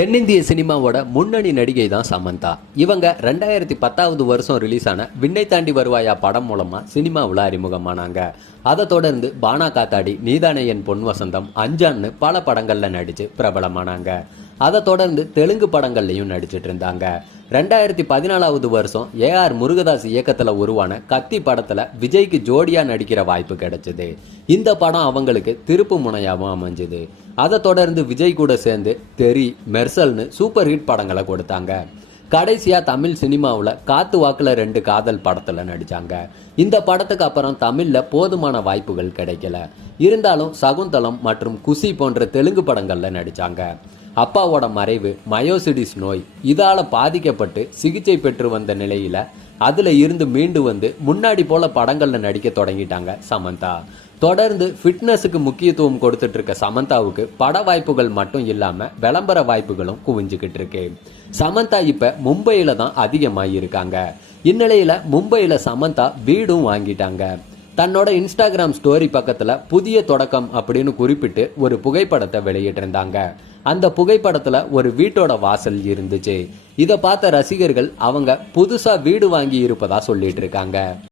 தென்னிந்திய சினிமாவோட முன்னணி நடிகை தான் சமந்தா. இவங்க 2010வது வருஷம் ரிலீஸ் ஆன விண்ணை தாண்டி வருவாயா படம் மூலமா சினிமாவில் அறிமுகமானாங்க. அதை தொடர்ந்து பானா காத்தாடி, நீதானே என் பொன் வசந்தம், அஞ்சான்னு பல படங்கள்ல நடிச்சு பிரபலமானாங்க. அதை தொடர்ந்து தெலுங்கு படங்கள்லையும் நடிச்சிட்டு இருந்தாங்க. 2014வது வருஷம் AR முருகதாஸ் இயக்கத்துல உருவான கத்தி படத்துல விஜய்க்கு ஜோடியா நடிக்கிற வாய்ப்பு கிடைச்சது. இந்த படம் அவங்களுக்கு திருப்பு முனையாவும் அமைஞ்சது. அதை தொடர்ந்து விஜய் கூட சேர்ந்து தெரி, மெர்சல்னு சூப்பர் ஹிட் படங்களை கொடுத்தாங்க. கடைசியா தமிழ் சினிமாவில் காத்து வாக்குல 2 காதல் படத்துல நடிச்சாங்க. இந்த படத்துக்கு அப்புறம் தமிழ்ல போதுமான வாய்ப்புகள் கிடைக்கல. இருந்தாலும் சகுந்தலம் மற்றும் குசி போன்ற தெலுங்கு படங்கள்ல நடிச்சாங்க. அப்பாவோட மறைவு, மயோசிடிஸ் நோய் இதால பாதிக்கப்பட்டு சிகிச்சை பெற்று வந்த நிலையில அதுல இருந்து மீண்டு வந்து முன்னாடி போல படங்கள்ல நடிக்க தொடங்கிட்டாங்க சமந்தா. தொடர்ந்து ஃபிட்னஸுக்கு முக்கியத்துவம் கொடுத்துட்டு இருக்க சமந்தாவுக்கு பட வாய்ப்புகள் மட்டும் இல்லாம விளம்பர வாய்ப்புகளும் குவிஞ்சுக்கிட்டு இருக்கு. சமந்தா இப்ப மும்பையில தான் அதிகமாக இருக்காங்க. இந்நிலையில மும்பையில சமந்தா வீடும் வாங்கிட்டாங்க. தன்னோட இன்ஸ்டாகிராம் ஸ்டோரி பக்கத்துல புதிய தொடக்கம் அப்படின்னு குறிப்பிட்டு ஒரு புகைப்படத்தை வெளியிட்டிருந்தாங்க. அந்த புகைப்படத்துல ஒரு வீட்டோட வாசல் இருந்துச்சு. இதை பார்த்த ரசிகர்கள் அவங்க புதுசா வீடு வாங்கி இருப்பதா சொல்லிட்டு இருக்காங்க.